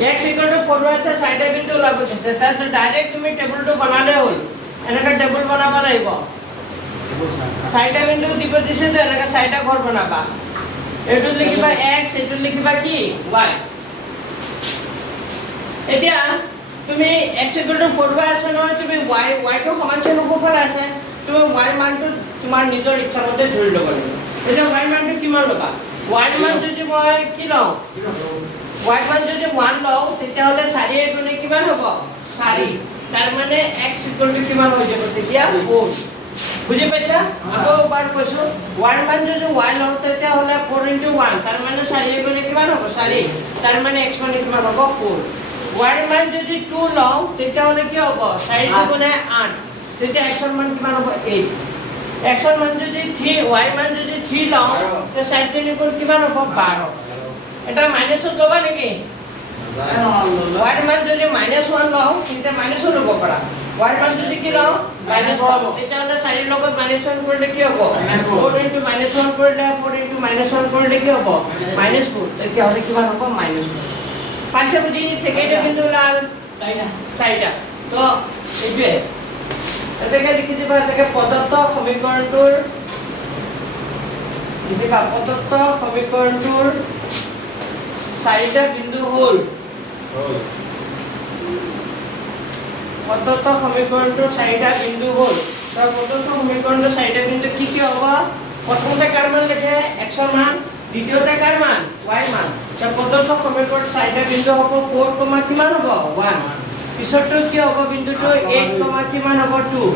x equal to 4y আছে চাৰিটা বিন্দু ওলাব দিছে তাত ডাইৰেক্ট তুমি টেবুলটো বনালে হ'ল এনেকা টেবুল বনাব লাগিব চাৰিটা বিন্দু দিব দিছে যে এনেকা চাৰিটা ঘৰ বনাবা এটো লিখিবা x এটো লিখিবা কি y এতিয়া তুমি x equal to 4y আছে নহয় তুমি y টো সমান চিহ্ন কোফালে আছে তুমি y মানটো তোমাৰ নিজৰ ইচ্ছা মতে ধৰি ল'ব লাগিব এতিয়া y মানটো কিমান ল'বা y মান যদি মই কি লওঁ y মান যদি 1 লওঁ তেতিয়াহ'লে 4 এ গুণে কিমান হ'ব 4 তাৰ মানে x equal to কিমান হৈ যাব তেতিয়া 4 বুজি পাইছা আকৌ বাৰ কৈছো y মান যদি y লওঁ তেতিয়াহ'লে 4 * 1 তাৰ মানে 4 এ গুণে কিমান হ'ব 4 তাৰ মানে x মানে কিমান হ'ব 4 y মান যদি 2 লওঁ তেতিয়াহ'লে কি হ'ব 4 গুণে 8 তেতিয়া x ৰ মান কিমান হ'ব 8 x ৰ মান যদি 3 y মান যদি 3 লওঁ তে 4 গুণ কিমান হ'ব 12 এটা মাইনাস লবা নেকি y মান যদি -1 লও কিন্তু মাইনাস লব পাৰা y মান যদি কি লও -1 তেতিয়াহলে 4 লগত -1 কৰিলে কি হ'ব 4 * -1 কৰিলে 4 * -1 কৰিলে কি হ'ব -4 তেতিয়াহলে কিমান হ'ব -4 পাঁচটা বুজি সেকেন্ডে বিন্দু লাল চাৰিটা তো এইটোৱে এটাকে লিখি দিবা এটাকে পদাৰ্থ সমীকৰণটোৰ লিখিবা পদাৰ্থ সমীকৰণটোৰ চাৰিটা বিন্দু হ'ল পদাৰ্থ সমীকৰণটোৰ চাৰিটা বিন্দু হ'ল তাৰ পদাৰ্থ সমীকৰণটোৰ চাৰিটা বিন্দু কি কি হ'ব প্ৰথমতে কাৰ মান লিখে x ৰ মান দ্বিতীয়তে কাৰ মান y মান তাৰ পদাৰ্থ সমীকৰণৰ চাৰিটা বিন্দু হ'ব 4, কিমান হ'ব 1 পিছৰটো কি হ'ব বিন্দুটো 8, কিমান হ'ব 2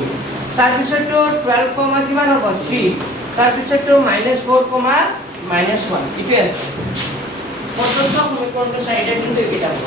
তাৰ পিছৰটো 12, কিমান হ'ব 3 তাৰ পিছৰটো -4, -1 ইটোৱে পদাৰ্থ সমীকৰণটোৰ চাৰিটা বিন্দু কেইটা হ'ব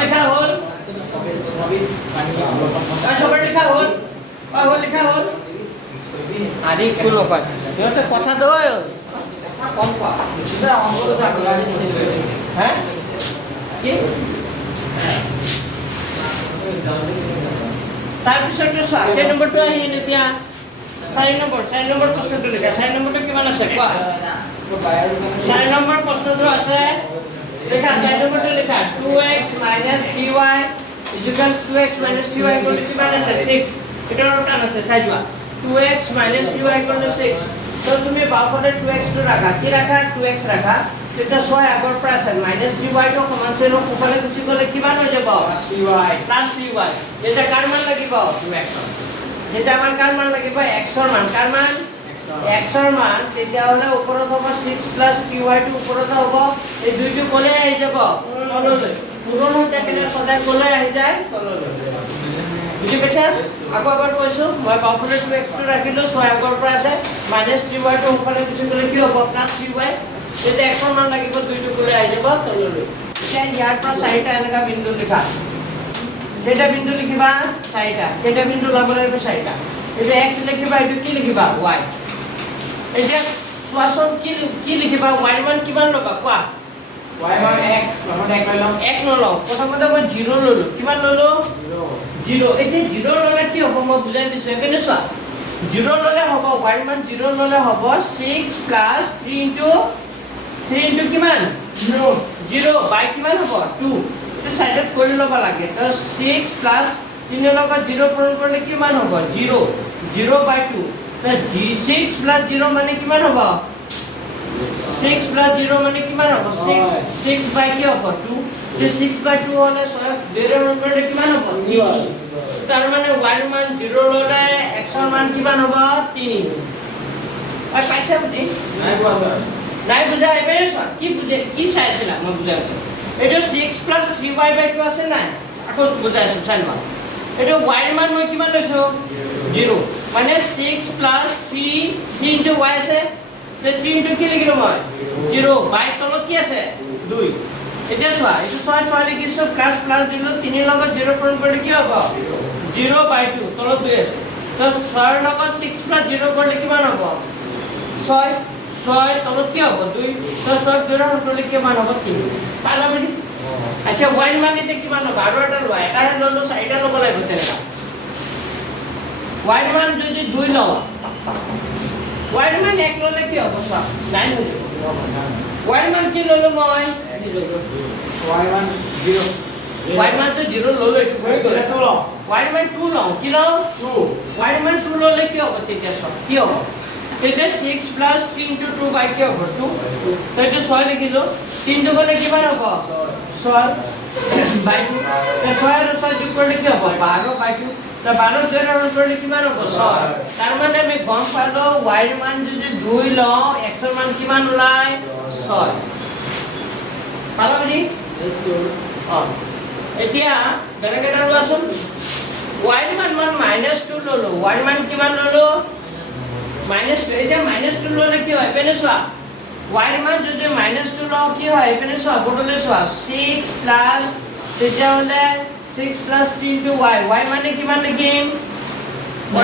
লিখা হ'ল সবার লিখা হ'ল লিখা হ'ল আরে কোন পায় এটা কথা দই কম পা এটা অঙ্কটা জানি হ্যাঁ কি তার পিছৰটো চোৱা কে নম্বৰটো আহিল এতিয়া 4 নম্বৰ প্ৰশ্নটো লিখা 4 নম্বৰটো কিমান আছে কোৱা 4 নম্বৰ প্ৰশ্নটো আছে লিখা 4 নম্বৰটো লিখা 2x - 3y = 2x - 3y কিমান আছে 6 এটাৰ টান আছে চাই যোৱা 2x - 3y = 6 তো তুমি বাওঁফালে 2x টো ৰাখা কি ৰাখা 2x ৰাখা তেতিয়া 6 আগৰ পৰা আছে -3y টো সমান চিহ্ন কোফালে গুচি গলে কিমান হৈ যাব +3y এটা কাৰ মান লাগিব 2x এটা মান কাৰ মান লাগিব x ৰ মান কাৰ মান x ৰ মান তেতিয়া হলে ওপৰত হ'ব 6 + 3y টো ওপৰত হ'ব এই দুইটো কোলে আহি যাব তললৈ পূৰণ হৈ থাকিলে সদায় কোলে আহি যায় তললৈ বুজি পাইছা আকৌ এবাৰ কৈছো মই বাওঁফালে 2x টো ৰাখিলো 6 আগৰ পৰা আছে -3y টো ওপৰলৈ গুচি গলে কি হ'ব +3y এটা x ৰ মান লাগিব দুইটো কোলে আহি যাব তললৈ এতিয়া ইয়াৰ পৰা চাৰিটা এনেকা বিন্দু লিখা যেটা বিন্দু লিখিবা চাৰিটা যেটা বিন্দু লাভ লাগিব চাৰিটা এটা x লিখিবা এটো কি লিখিবা y এতিয়া চোৱাচোন কি লিখিবা y মান কিমান লবা কোৱা y মান 1 প্ৰথমতে 1 লম 1 নলও প্ৰথমতে মই 0 ললো কিমান ললো 0 এতিয়া 0 ললে কি হ'ব মই বুজাই দিছো এখানে চোৱা 0 ললে হ'ব y মান 0 ললে হ'ব 6 + 3 * কিমান 0 y কিমান হ'ব 2 এটা সাইডত কৰি লবা লাগে তো 6 + 3 লগত 0 পূৰণ কৰিলে কিমান হ'ব 0 0/2 তে 6 + 0 মানে কিমান হ'ব 6 + 0 মানে কিমান হ'ব 6 বাই কি হ'ব 2 তে 6/2 হলে 6 0 পূৰণ কৰিলে কিমান হ'ব 3 তাৰ মানে y ৰ মান 0 ললে x ৰ মান কিমান হ'ব 3 আর পাইছে বুঝি নাই বুঝা স্যার নাই বুঝা এবারে স্যার কি বুঝে কি চাইছিলা মই বুঝাই এটা 6 + 3y/2 আছে না আকো বুঝাইছো চাইবা এটা y এর মান মই কিমান লৈছো 0 মানে 6 + 3 y আছে তে 3 কি লিখিলো মই 0 বাই তলত কি আছে 2 এটা সোয়া এটা 6 লিখিছো প্লাস প্লাস দিলো 3 লগত 0 পূৰণ কৰিলে কি হ'ব 0/2 তলত 2 আছে তো 6 ৰ লগত 6 + 0 কৰিলে কিমান হ'ব 6 তলত কি হ'ব 2 তো 6 2 ৰ তলত কিমান হ'ব 3 পালা বুজি আচ্ছা y মান এটা কিমান হ'ব আৰু এটা লয় এটা ললো চাৰিটা ল'ব লাগিব তেনকা y মান যদি 2 লও y মান 1 ললে কি হ'ব চোৱা 9 হৈ যাব y মান কি ললো মই y মান 0 y মান তো 0 ললো এটো হৈ গ'ল 2 লও y মান 2 লও কি লও 2 y মান 2 ললে কি হ'ব তেতিয়া চোৱা কি হ'ব এটা 6 + 3 * 2 বাই কি হ'ব 2 তো এটা 6 লিখিলো 3 টো গলে কিমান হ'ব 6 বাই 2 তো 6 আর 6 যোগ করলে কি হবে 12/2 তো 12 2 এর করলে কিমান হ'ব 6 তার মানে আমি গম পালো y এর মান যদি 2 লও x এর মান কিমান ওলায় 6 পালো বুঝি এতিয়া বেলেগ এটা লোৱাচোন y এর মান -2 ললো y এর মান কিমান ললো -2 এটা -2 ললে কি হয় এখানে সোয়া y এর মান যদি -2 লও কি হয় এখানে সোয়া বদলে সোয়া 6 প্লাস এটা হলে 6 + 3 * y y মানে কিমান লিখিম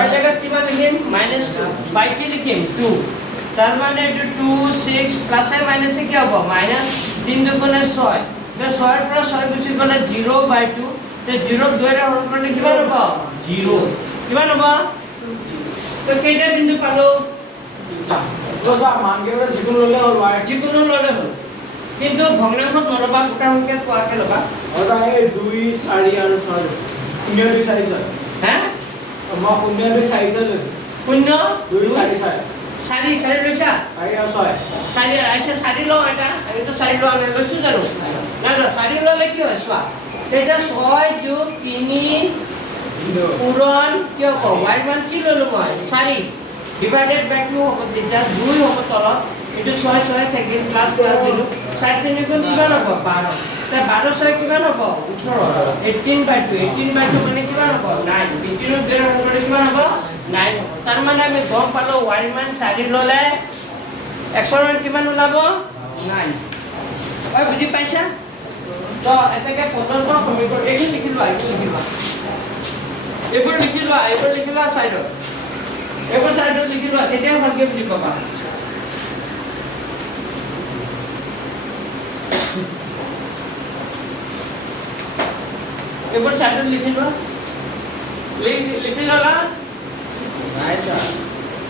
y জায়গা কিমান লিখিম -2 বাই কি লিখিম 2 তার মানে এটা 2 6 প্লাস এর মাইনাসে কি হবে -3 * 2 = 6 তো 6 এর পর 6 গুছি গলে 0/2 তে 0 2 এর হরণ করলে কিমান হবে 0 কিমান হবে তো কেইটা বিন্দু পালো তো স্যার মান কে যিকোনো ললে হল y যিকোনো ললে হল কিন্তু ভগ্নাংশত নলবা গোটা সংখ্যা কোৱাকে লবা আৰু এই 2 4 আৰু 6 0 2 4 6 হ্যাঁ মই 0 2 4 6 লৈছো 0 2 4 6 4 4 লৈছা 4 আৰু 6 4 আচ্ছা 4 লও এটা আমি তো 4 লও আমি লৈছো জানো না না 4 ললে কি হয় চোৱা এটা 6 যোগ 3 পূরণ কি হ'ব y মান কি ললো মই 4 ডিভাইডেড বাই 2 হ'ব এটা 2 হ'ব তলত এটো 6 6 থাকে প্লাস প্লাস দিলো 4 3 গুণ কিমান হ'ব 12 তা 12 6 কিমান হ'ব 18 18/2 18/2 মানে কিমান হ'ব 9 18 এর মানে কিমান হ'ব 9 তার মানে আমি গম পালো y মান 4 ললে x এর মান কিমান ওলাব 9 ওই বুজি পাইছা তো এটাকে পদ্ধতি সমীকরণ এই লিখিলো আইটো লিখিবা এবাৰ লিখিলো সাইডত এবাৰ সাইডত লিখিলো তেতিয়া ভালকে বুজি পাবা এবাৰ সাইডত লিখিলো লিখিলা নাই স্যাৰ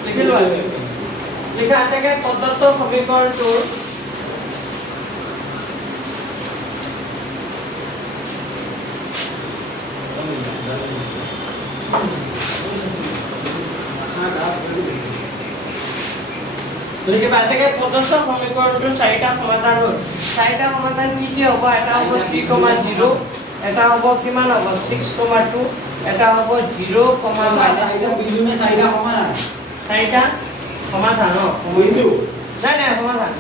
লিখিলো লিখা এটাকে পদ্ধতি সমীকৰণটো লিখে বাতেকে পদ্ধতি সমীকৰণটো চাৰিটা সমাধান হ'ল চাৰিটা সমাধান কি হ'ব এটা হ'ব 3,0 এটা হ'ব কিমান হ'ব 6,2 এটা হ'ব 0, চাৰিটা বিন্দু নে চাৰিটা সমাধান চাৰিটা সমাধান বিন্দু নাই নাই সমাধান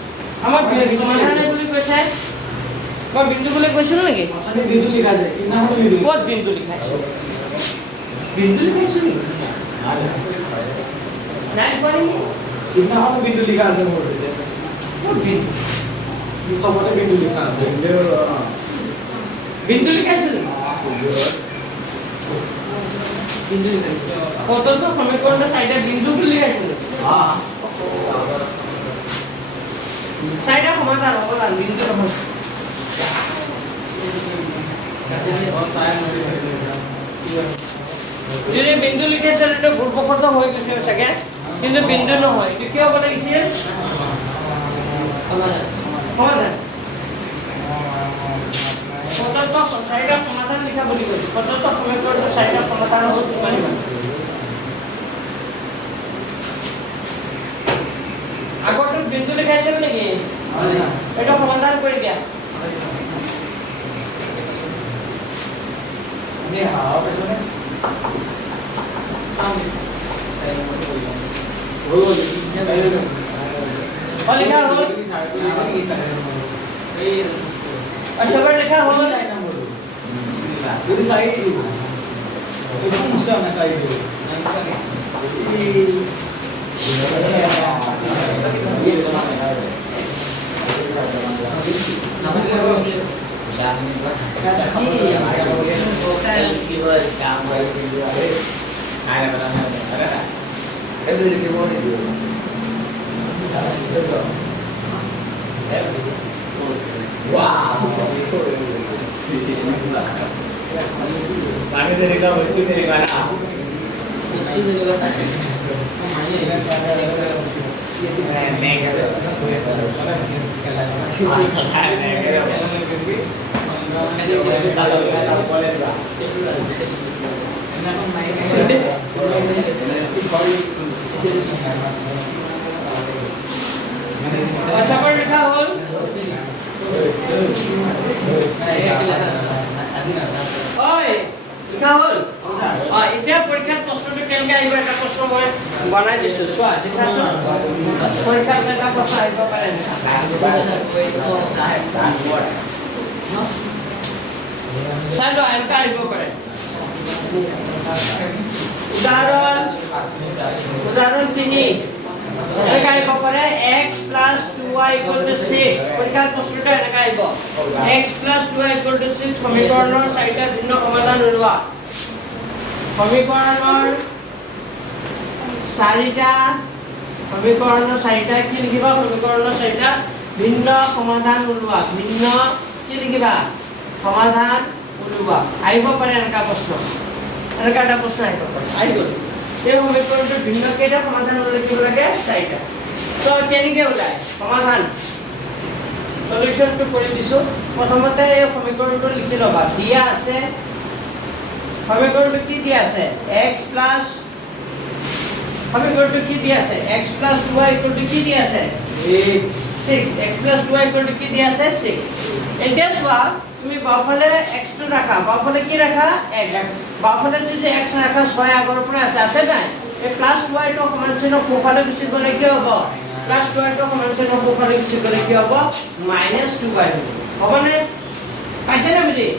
আমাৰ সমাধান বুলি কৈছে মই বিন্দু বুলি কৈছিলো নেকি অথনি বিন্দু লিখা যায় কিনাখন বিন্দু ক'ত বিন্দু লিখাইছে বিন্দু লিখাইছো নাই পাৰি কিনাখন বিন্দু লিখা আছে মোৰ ক'ত বিন্দু সবতে বিন্দু লিখা আছে বিন্দু লিখাইছো বিন্দু লিখাইছো কত তো সমীকৰণৰ চাৰিটা বিন্দু বুলি লিখাইছো চাৰিটা সমাধান হ'ল আৰু বিন্দু নহয় যদি বিন্দু লিখাইছে তো ভুলবশত হৈ গৈছে চাগে কিন্তু বিন্দু নহয় এটো কি হ'ব লাগিছিল সমাধান পদ্ধতি চাৰিটা সমাধান লিখা বুলি কৈছে পদ্ধতি সমীকৰণটো চাৰিটা হ'ল কিমান আগৰটো বিন্দু লিখাইছিল নেকি এটা সমাধান কৰি দিয়া ini apa sih nih और लिखा हो अच्छा पर लिखा हो itu saya itu musa na saya itu wow Mana dari kamu itu dari mana? Itu dari mana? अच्छा पर लिखा हो ओए लिखा हो এতিয়া পৰীক্ষাত প্ৰশ্নটো কেনেকৈ আহিব এটা প্ৰশ্ন মই বনাই দিছো চোৱা দেখাছো পৰীক্ষাত এটা প্ৰশ্ন আহিব পাৰে চালো এনেকৈ আহিব পাৰে উদাহৰণ 3 এনেকৈ আহিব পাৰে x plus 2y equal to 6 পৰীক্ষাৰ প্ৰশ্নটো এনেকৈ আহিব x plus 2y equal to 6 সমীকৰণৰ চাৰিটা ভিন্ন সমাধান উলিওৱা সমীকৰণৰ চাৰিটা কি লিখিবা সমীকৰণৰ চাৰিটা ভিন্ন সমাধান উলিওৱা ভিন্ন কি লিখিবা সমাধান উলিওৱা আহিব পাৰে এনেকা প্ৰশ্ন এনেকা এটা প্ৰশ্ন আহিব পাৰে আহি গ'ল এই সমীকৰণটোৰ ভিন্ন কেইটা সমাধান উলিয়াব লাগে চাৰিটা তো কেনেকৈ ওলায় সমাধান সলিউশনটো কৰি দিছো প্ৰথমতে এই সমীকৰণটো লিখি ল'বা দিয়া আছে সমীকৰণটো কি দিয়া আছে x plus সমীকৰণটো কি দিয়া আছে x plus 2y equal to কি দিয়া আছে 6 x plus 2y equal to কি দিয়া আছে 6 এতিয়া চোৱা তুমি বাওফালে x টো ৰাখা বাওফালে কি ৰাখা x বাওফালে যদি x ৰাখা 6 আগৰ পৰা আছে নাই এই প্লাস 2y টো সমান চিহ্ন সোঁফালে গুচি গ'লে কি হ'ব প্লাস 2y টো সমান চিহ্ন সোঁফালে গুচি গ'লে কি হ'ব -2y হ'বনে পাইছে না বুজি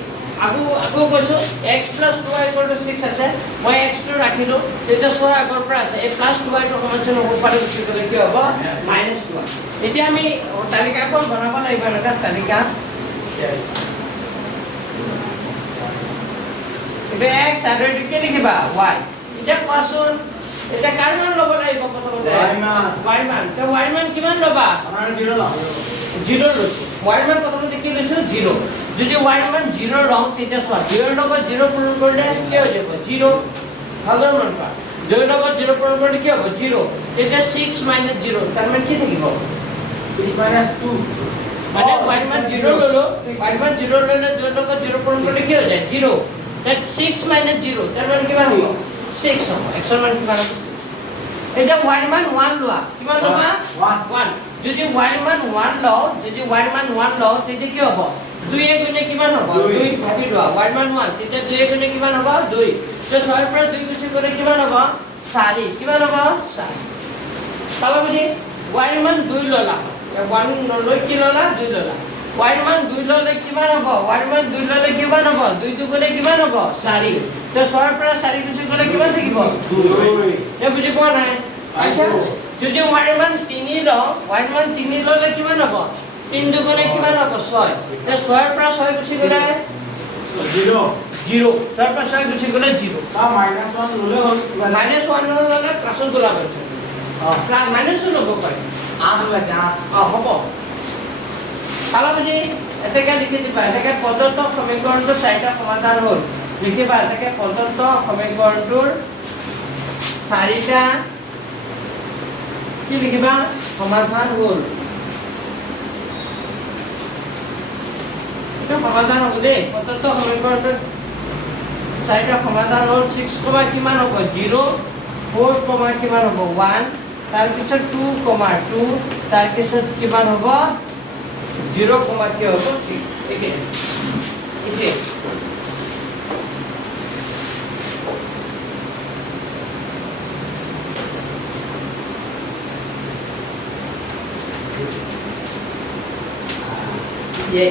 আকৌ কৈছো x plus 2y equal to 6 আছে মই x টো ৰাখিলো তেতিয়া 6 আগৰ পৰা আছে এই প্লাস 2y টো সমান চিহ্ন সোঁফালে গুচি গ'লে কি হ'ব -2y এতিয়া আমি তালিকাখন বনাব লাগিব এটা তালিকা এটা x আৰু এটা কি লিখিবা y এটা কোৱাচোন এটা কাৰ মান ল'ব লাগিব প্ৰথমতে y মান তো y মান কিমান ল'বা আপনাৰা 0 লাও 0 লৈছো y মান প্ৰথমতে কি লৈছো 0 যদি y মান 0 লওঁ তেতিয়া চোৱা 0 লগত 0 পূৰণ কৰিলে কি হৈ যাব 0 হাজাৰ মান পা 0 লগত 0 পূৰণ কৰিলে কি হ'ব 0 তেতিয়া 6 - 0 তাৰ মানে কি থাকিব 6 minus 2 মানে y মান 0 ললো y মান 0 ললে 0 লগত 0 পূৰণ কৰিলে কি হৈ যায় 0 that 6 - 0 তাৰ মানে কিমান হ'ব 6 হ'ব x ৰ মান কিমান হ'ব 6 এটা y মান 1 লোৱা কিমান ল'বা 1 যদি y মান 1 লও যদি y মান 1 লও তেতিয়া কি হ'ব 2 এ গুণে কিমান হ'ব 2 ভাগি লোৱা y মান 1 তেতিয়া 2 এ গুণে কিমান হ'ব 2 তো 6 ৰ পৰা 2 গুছি গ'লে কিমান হ'ব 4 কিমান হ'ব 4 পালা বুজি y মান 2 ললা 1 লৈ কি ললা 2 ললা y মান 2 ললে কিমান হ'ব y মান 2 ললে কিমান হ'ব 2 2 গুণে কিমান হ'ব 4 তো 6 ৰ পৰা 4 গুছি গ'লে কিমান থাকিব 2 এ বুজি পোৱা নাই আচ্ছা যদি y মান 3 লও y মান 3 ললে কিমান হ'ব 3 2 গুণে কিমান হ'ব 6 তো 6 ৰ পৰা 6 গুছি গ'লে 0 0 6 ৰ পৰা 6 গুছি গ'লে 0 সা -1 ললে হল -1 ললে প্লাসত গলা গৈছে প্লাস মাইনাস ল'ব পাৰি 8 ওলাইছে 8 হ'ব পালা বুজি এটাকে লিখি দিবা এটাকে প্ৰদত্ত সমীকৰণটোৰ চাৰিটা সমাধান হ'ল লিখিবা এটাকে প্ৰদত্ত সমীকৰণটোৰ চাৰিটা কি লিখিবা সমাধান হ'ল এটা সমাধান হ'ব দেই প্ৰদত্ত সমীকৰণটোৰ চাৰিটা সমাধান হ'ল 6 কমা কিমান হ'ব 0 4 কমা কিমান হ'ব 1 তাৰপিছত 2 কমা 2 তাৰপিছত কিমান হ'ব 0 কমা কি হ'ব 3 একে একে ये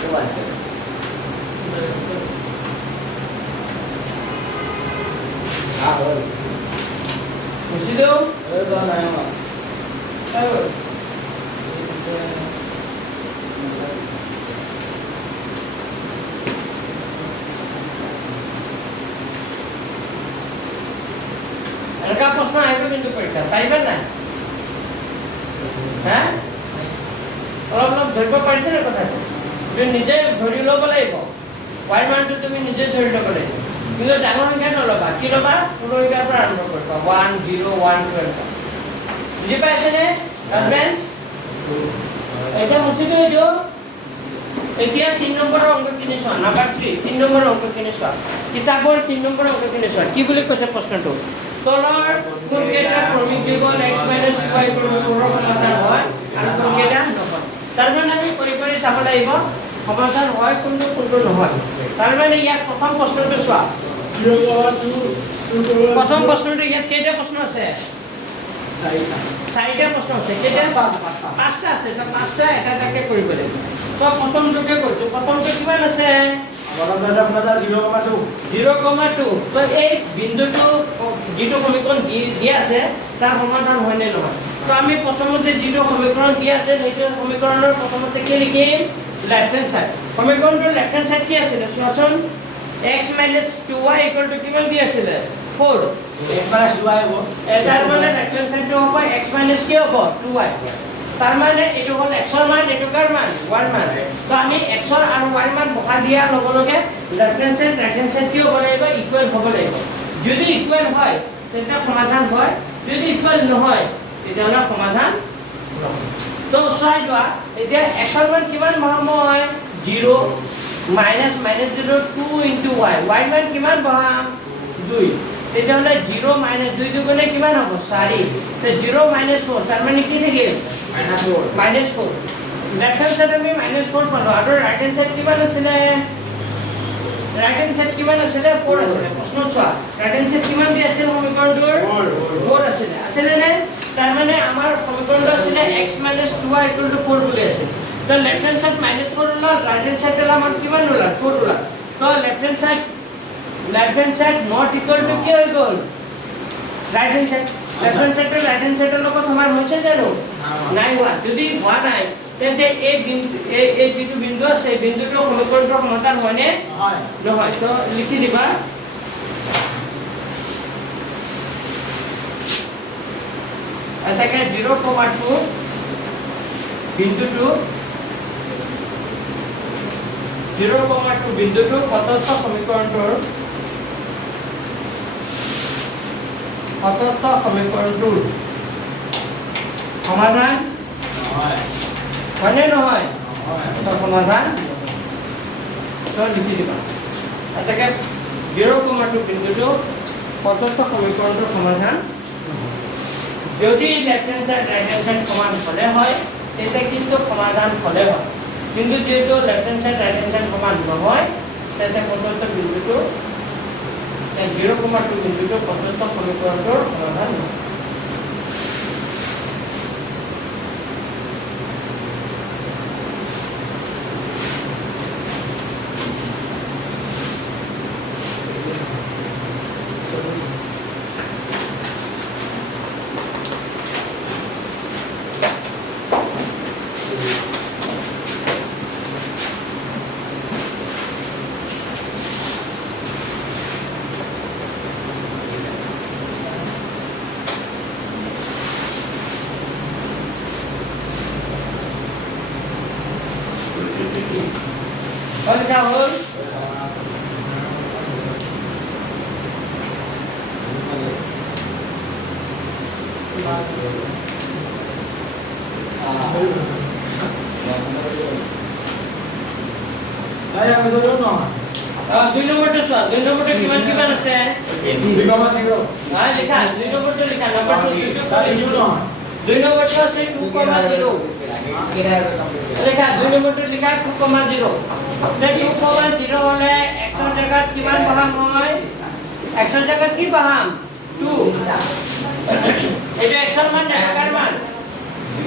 तो अच्छा हाँ बोल বুঝি দিও अरे तो नहीं हुआ এনেকা প্ৰশ্ন আহিব কিন্তু পৰীক্ষা পাৰিবা নাই হা অলপ ধৰিব পাৰিছে নে কথাটো তুমি নিজে ধৰি ল'ব লাগিব y মানটো তুমি নিজে ধৰি ল'ব লাগিব কিন্তু ডাঙৰ সংখ্যা নল'বা কি ল'বা সৰু সংখ্যাৰ পৰা আৰম্ভ কৰিবা 1 0 1 12 বুজি পাইছেনে হাজবেণ্ড এতিয়া মুছি দিও এতিয়া 3 নম্বৰৰ অংকখিনি চোৱা নাম্বাৰ 3 3 নম্বৰৰ অংকখিনি চোৱা কিতাপৰ 3 নম্বৰৰ অংকখিনি চোৱা কি বুলি কৈছে প্ৰশ্নটো তলৰ কোনকেইটা ক্ৰমিক যুগল x - 2y ক্ৰমিকৰ সমাধান হয় আৰু কোনকেইটা নহয় তাৰ মানে আমি কৰি চাব লাগিব সমাধান হয় কোনটো নহয় তাৰ মানে ইয়াত প্ৰথম প্ৰশ্নটো চোৱা প্ৰথম প্ৰশ্নটো ইয়াত কেইটা প্ৰশ্ন আছে চাৰিটা প্ৰশ্ন আছে কেইটা পাঁচটা আছে তো পাঁচটা এটা এটাকে কৰিব লাগিব তো প্ৰথমটোকে কৈছো প্ৰথমটো কিমান আছে 0,2 তো এই বিন্দুটো যিটো সমীকৰণ দিয়া আছে তাৰ সমাধান হয় নে নহয় তো আমি প্ৰথমতে যিটো সমীকৰণ দিয়া আছে সেইটো সমীকৰণৰ প্ৰথমতে কি লিখিম লেফট হ্যান্ড সাইড সমীকৰণটোৰ লেফট হ্যান্ড সাইড কি আছিল চোৱাচোন x - 2y = কিমান দিয়া আছিল 4 x - 2y हो এটাৰ মানে লেফট হ্যান্ড সাইডটো হ'ব x - কি হ'ব 2y তাৰ মানে এটো হ'ল x ৰ মান এটো কাৰ মান 1 মান তো আমি x ৰ আৰু y ৰ মান বহা দিয়া লগে লগে left hand side right hand side কি হ'ব লাগিব ইকুৱেল হ'ব লাগিব যদি ইকুৱেল হয় তেতিয়া সমাধান হয় যদি ইকুৱেল নহয় তেতিয়া সমাধান নহয় তো চাই লোৱা এতিয়া x ৰ মান কিমান বহাম মই 0 minus 0 2 into y y মান কিমান বহাম 2 তেতিয়াহ'লে 0 minus 2 দুগুণে কিমান হ'ব 4 তে 0 minus 4 তাৰ মানে কি থাকিল minus 4 লেফট হ্যান্ড সাইড আমি -4 পালো আৰু ৰাইট হ্যান্ড সাইড কিমান আছিল ৰাইট হ্যান্ড সাইড কিমান আছিল 4 আছিল প্ৰশ্ন চোৱা ৰাইট হ্যান্ড সাইড কিমান দি আছিল সমীকৰণটোৰ 4 আছিল নে তাৰ মানে আমাৰ সমীকৰণটো আছিল x - 2y = 4 বুলি আছিল তো লেফট হ্যান্ড সাইড -4 ওলাল রাইট হ্যান্ড সাইড আমার কিমান ওলাল 4 ওলাল তো left hand side not equal to কি হই গল right hand side right hand সাইডের লগত সমান হইছে জানো নাই হোৱা যদি হোৱা নাই তেন্তে এই বিন্দু এই যেটো বিন্দু আছে বিন্দুটো সমীকৰণটোৰ সমাধান হয় নে নহয় তো লিখি দিবা এটাকে 0,2 বিন্দুটো 0,2 বিন্দুটো প্রদত্ত সমীকৰণটোৰ সমাধান হয় নে নহয় সমাধান তো লিখি দিবা এটাকে 0,2 বিন্দুটো প্রদত্ত সমীকৰণটোৰ সমাধান যদি left hand side right hand side সমান হলে হয় তেতিয়া কিন্তু সমাধান হলে হয় কিন্তু যেহেতু left hand side right hand side সমান নহয় তেতিয়া প্ৰদত্ত বিন্দুটো 0,2 বিন্দুটো প্ৰদত্ত সমীকৰণটোৰ সমাধান নহয় और क्या हो চাই আমি ধৰিলো নহয় 2 নম্বৰটো চোৱা 2 নম্বৰটো কিমান কিমান আছে 2,0 হ্যাঁ লিখা 2 নম্বৰটো লিখা নম্বৰটো চাই ইউ নহয় 2 নম্বৰটো আছে 2,0 লিখা 2 নম্বৰটো লিখা 2,0 তে 2,0 হলে x ৰ জায়গাত কিমান বহাম মই x ৰ জায়গাত কি বহাম 2 এটা x ৰ মান কাৰ মান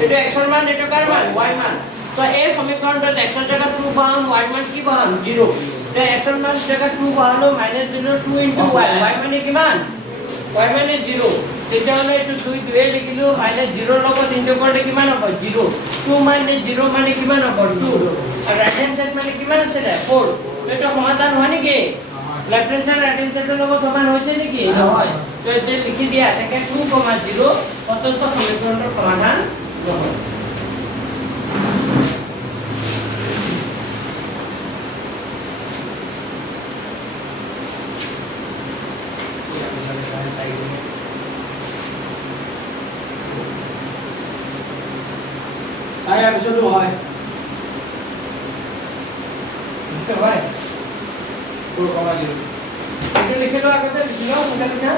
এটা x ৰ মান এটা কাৰ মান y মান তো এই সমীকৰণটোত x ৰ জায়গাত 2 বহাম y মান কি বহাম 0 তে x ৰ মান জায়গাত 2 বহালো -0 2 * y y মানে কিমান y মানে 0 তেতিয়াহলে এইটো 2 2 লিখিলো -0 লগত ইনটু কৰিলে কিমান হ'ব 0 2 - 0 মানে কিমান হ'ব 2 আৰু ৰাইট হ্যান্ড সাইড মানে কিমান আছে 4 এটা সমাধান হয় নেকি left hand side right hand সাইডের লগত সমান হৈছে নেকি নহয় তো এটা লিখি দিয়া আছে 2,0 অত্যন্ত সমীকৰণৰ সমাধান নহয় চাই পিছতো হয় তো হয় 4,0 এটা লিখে দাও আগতে লিখো সোনকালে লিখা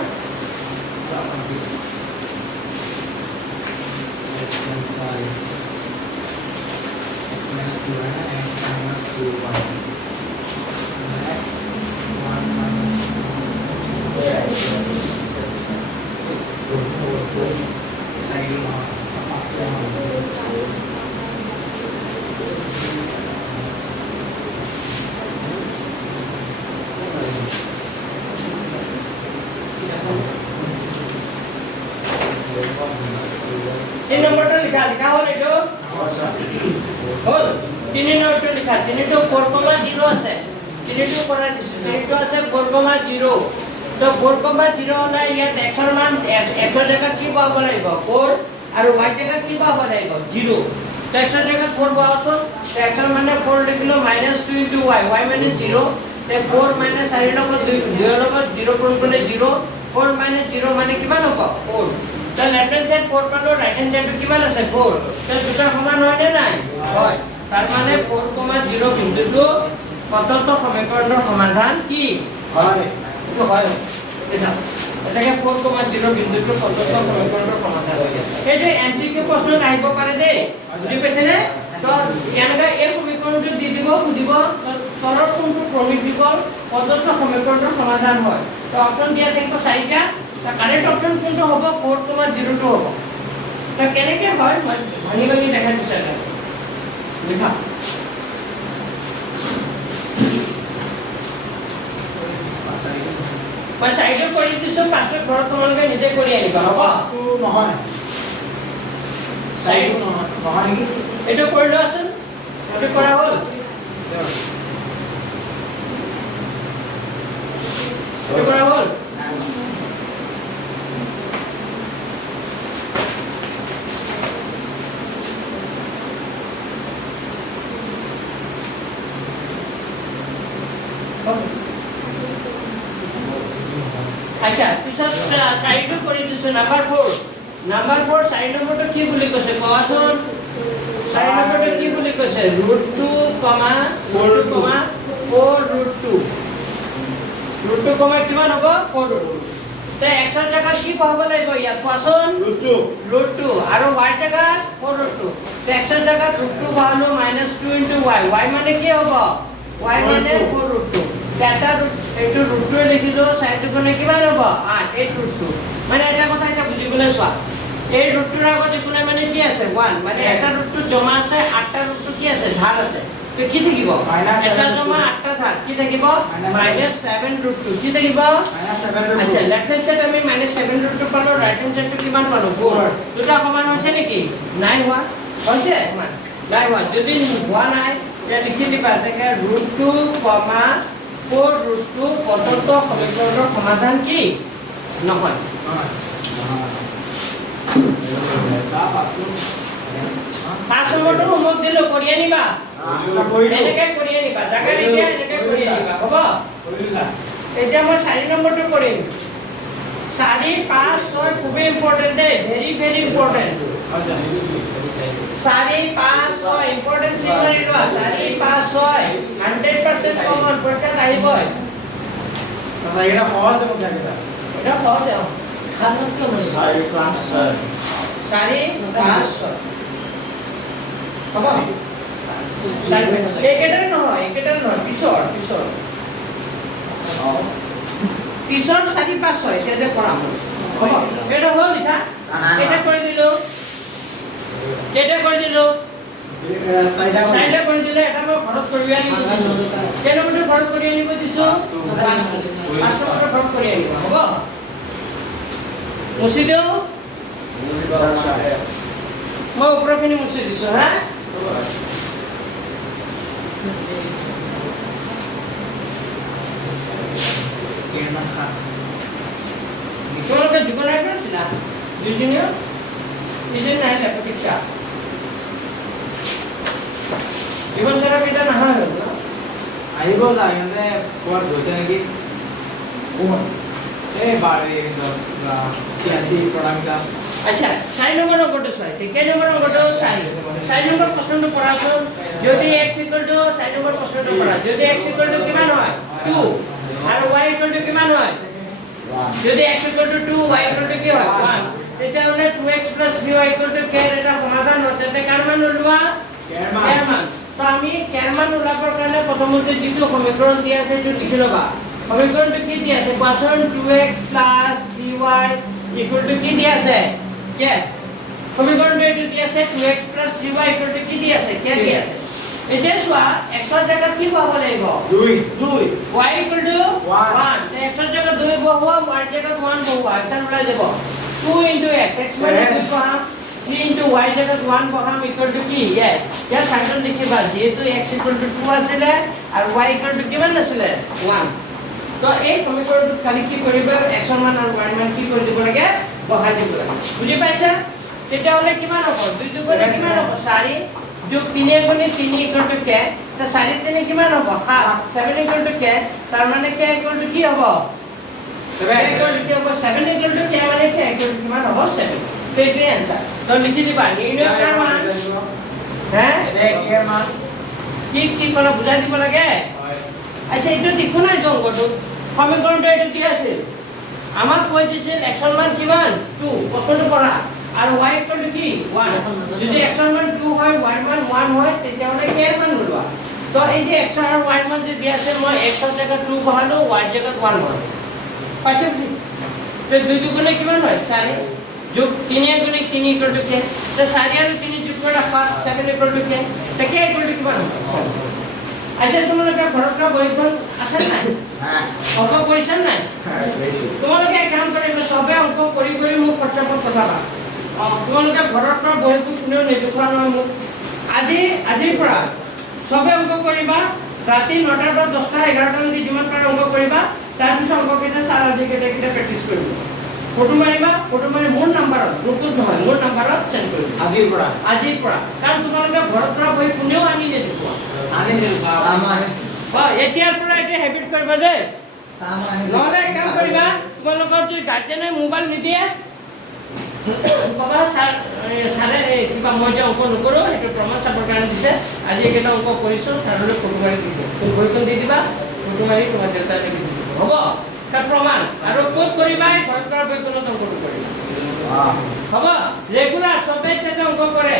তিন নম্বরটা লিখা হল এটো হল তিন নম্বরটা লিখা তিনটো 4,0 আছে তিনটো করা দিছে তিনটো আছে 4,0 তো 4,0 হলে ইয়াত x ৰ মান x ৰ জায়গাত কি পাব লাগিব 4 আৰু y জায়গাত কি পাব লাগিব 0 তো x ৰ জায়গাত 4 বহাছো x ৰ মানে 4 লিখিলো -2 * y y মানে 0 তে 4 - 4 লগত 2 লগত 0 পূৰণ কৰিলে 0 4 - 0 মানে কিমান হ'ব 4 তো লেফট হ্যান্ড সাইড 4 পালো রাইট হ্যান্ড সাইড কিমান আছে 4 তো দুটা সমান হয় নে নাই হয় তার মানে 4,0 বিন্দুটো প্রদত্ত সমীকরণের সমাধান কি হয় তো হয় এটা এটাকে 4,0 বিন্দুটো প্রদত্ত সমীকরণের সমাধান হয় এই যে এমসিকিউ প্রশ্ন আহিব পারে দে বুঝি পাইছেনে তো এনেকা এই সমীকরণটো দি দিব সুধিব তলৰ কোনটো ক্ৰমিক বিকল প্ৰদত্ত সমীকৰণৰ সমাধান হয় তো অপচন দিয়া থাকিব 4টা তা কারেক্ট অপশন কোনটো হ'ব 4,0 টো হ'ব তা কেনেকে হয় ভাঙি ভাঙি দেখা দিছে এটা লিখা মই সাইডে কৰি দিছো পাঁচটা ঘৰত তোমালোকে নিজে কৰি আনিবা হ'ব পাঁচটো নহয় সাইড নহয় নেকি এটো কৰি লোৱাচোন এটো কৰা হ'ল এটো কৰা হ'ল আচ্ছা পিছত সাইডটো কৰি দিছো নাম্বাৰ 4 সাইড নম্বৰটো কি বুলি কৈছে কোৱাচোন সাইড নম্বৰটো কি বুলি কৈছে √2, 4 √2 কিমান হ'ব 4 √2 তে x ৰ জায়গাত কি পাব লাগিব ইয়াত কোৱাচোন √2 আৰু y জায়গাত 4 √2 তে x ৰ জায়গাত √2 বহালো -2 * y y মানে কি হ'ব y মানে 4 √2 এটা এইটো √2 লিখিলো সাইডটো কোনে কিমান হ'ব 8 8 √2 মানে এটা কথা এটা বুজিবলৈ চোৱা এই √2 ৰ আগত কোনে মানে কি আছে 1 মানে এটা √2 জমা আছে 8টা √2 কি আছে ধাৰ আছে তো কি থাকিব এটা জমা 8টা ধাৰ কি থাকিব -7 √2 কি থাকিব -7 আচ্ছা লেফট হ্যান্ড সাইড আমি -7 √2 পালো রাইট হ্যান্ড সাইডটো কিমান পালো 4 দুটা সমান হৈছে নেকি নাই হোৱা হৈছে সমান নাই হোৱা যদি হোৱা নাই তে লিখি দিবা তাকে √2, 4 √2 প্ৰদত্ত সমীকৰণৰ সমাধান কি নহয় পাঁচ নম্বৰটো হোমৱৰ্ক দিলো কৰি আনিবা এনেকে কৰি আনিবা জাগা নিদিয়া এনেকে কৰি আনিবা হ'ব এতিয়া মই 4 নম্বৰটো কৰিম 4, 5, 6 খুবেই ইম্পৰ্টেন্ট দে ভেৰি ভেৰি ইম্পৰ্টেন্ট আচ্ছা 4 5 6 ইম্পৰ্টেন্ট সিগনাল এটা 4 5 6 100% কমন পৰীক্ষাত আহিবই আচ্ছা এটা সহজ দেখো জায়গাটা এটা সহজ আছে খানত কিয় নাই 4 ক্লাস 4 5 6 হ'ব একেটাৰ নহয় পিছৰ পিছৰ 4 5 6 এতিয়া যে কৰা হ'ব এটা হ'ল লিখা এটা কৰি দিলো চাইডে কৰি দিলো এটা মই ঘৰত কৰি আনিব দিছো কেনে মতে ঘৰত কৰি আনিব দিছো পাঁচটা ঘৰত কৰি আনিব হ'ব মুছি দিও মই ওপৰখিনি মুছি দিছো হা তোমালোকে যুগনাই কৰিছিলা দুইজনীও ইজন নাই পৰীক্ষা জীৱন চাৰা কেইটা নাহা হ'ল ন আহিব যায় মানে কোৱাৰ গৈছে নেকি কোন এই বাৰে কিয়াসি প্ৰডাক্টটা আচ্ছা 4 নম্বৰ অংকটো চাই কেই নম্বৰ অংকটো 4 নম্বৰ প্ৰশ্নটো পঢ়াচোন যদি x 4 নম্বৰ প্ৰশ্নটো পঢ়া যদি x কিমান হয় 2 আৰু y কিমান হয় যদি x 2 y কি হয় 1 তেতিয়া হলে 2x 3y k এটা সমাধান হতে কার মান ওলোৱা কেৰ মান তো আমি কেৰ মান ওলাবৰ কাৰণে প্ৰথমতে যিটো সমীকৰণ দিয়া আছে সেইটো লিখি লবা সমীকৰণটো কি দিয়া আছে কোৱাচোন 2x 3y কি দিয়া আছে কে সমীকৰণটো এইটো দিয়া আছে 2x 3y কি দিয়া আছে কে দিয়া আছে এতিয়া চোৱা x ৰ জায়গাত কি পাব লাগিব 2 y 1 x ৰ জায়গাত 2 বহোৱা y ৰ জায়গাত 1 বহোৱা এটা ওলাই যাব 2 into x x মানে 2 বহাম 3 into y জায়গাত 1 বহাম ইকুয়াল টু কি ইয়া সাইডত লিখিবা যেহেতু x 2 আছিল আৰু y কিমান আছিল 1 তো এই সমীকৰণটো খালি কি কৰিবা x ৰ মান আৰু y ৰ মান কি কৰি দিব লাগে বহাই দিব লাগে বুজি পাইছা তেতিয়া হলে কিমান হ'ব 2 দুগুণে কিমান হ'ব 4 যোগ 3 গুণে 3 ইকুয়াল টু k তো 4 3 কিমান হ'ব 7 ইকুয়াল টু k তাৰ মানে k ইকুয়াল টু কি হ'ব 7 ইকুয়াল টু কি হ'ব 7 ইকুয়াল টু k মানে k ইকুয়াল টু কিমান হ'ব 7 সেইটোৱে आंसर তো লিখি দিবা নিৰ্ণয় কৰাৰ মান হে এনে কিৰ মান কি কৰা বুজাই দিব লাগে আচ্ছা এইটো দেখো নাই তো অংকটো সমীকৰণটো এইটো কি আছিল আমাক কৈ দিছিল x ৰ মান কিমান 2 প্ৰশ্নটো কৰা আৰু y ইকুয়াল টু কি 1 যদি x ৰ মান 2 হয় y ৰ মান 1 হয় তেতিয়া হলে k ৰ মান ওলোৱা তো এই যে x আৰু y ৰ মান যে দিয়া আছে মই x ৰ জায়গাত 2 বহালো y ৰ জায়গাত 1 বহালো পাইছে তো 2 দুগুণে কিমান হয় 4 যোগ 3 গুণে 3 ইকুয়াল টু k তো 4 আৰু 3 যোগ কৰা 5 7 ইকুয়াল টু k তো k ইকুয়াল টু কিমান হ'ব আচ্ছা তোমালোকে ঘৰত কা বহিখন আছে নাই অংক কৰিছা নাই তোমালোকে কাম কৰিবা সবে অংক কৰি মোক হোৱাটছআপত পঠাবা তোমালোকে ঘৰত কা বহিখন কোনেও নেদেখুৱা নহয় মোক আজিৰ পৰা সবে অংক কৰিবা ৰাতি 9টাৰ পৰা 10টা 11টা লৈকে যিমান পাৰা অংক কৰিবা তাৰ পিছত অংক কেইটা সাৰা দিকে প্ৰেক্টিছ কৰিবা ফটো মাৰি মোৰ নাম্বাৰত গ্ৰুপত নহয় মোৰ নাম্বাৰত সেন্ড কৰিবা আজিৰ পৰা কাৰণ তোমালোকে ঘৰত কা বহি কোনেও আনি নেদেখুৱা এতিয়াৰ পৰা এটা হেবিট কৰিবা যে নহলে কাম কৰিবা তোমালোকৰ যদি গাৰ্জেনে মোবাইল নিদিয়ে কবা ছাৰে কিবা মই যে অংক নকৰো এইটো প্ৰমাণ চাবৰ কাৰণে দিছে আজি এইকেইটা অংক কৰিছো ছাৰলৈ ফটো মাৰি দি দিবা তুমি বহিখন দি দিবা ফটো মাৰি তোমাৰ দেউতাক দি দিবা হ'ব তাৰ প্ৰমাণ আৰু ক'ত কৰিবা ঘৰত কৰা বহিখনত অংকটো কৰিবা হ'ব ৰেগুলাৰ সবে যাতে অংক কৰে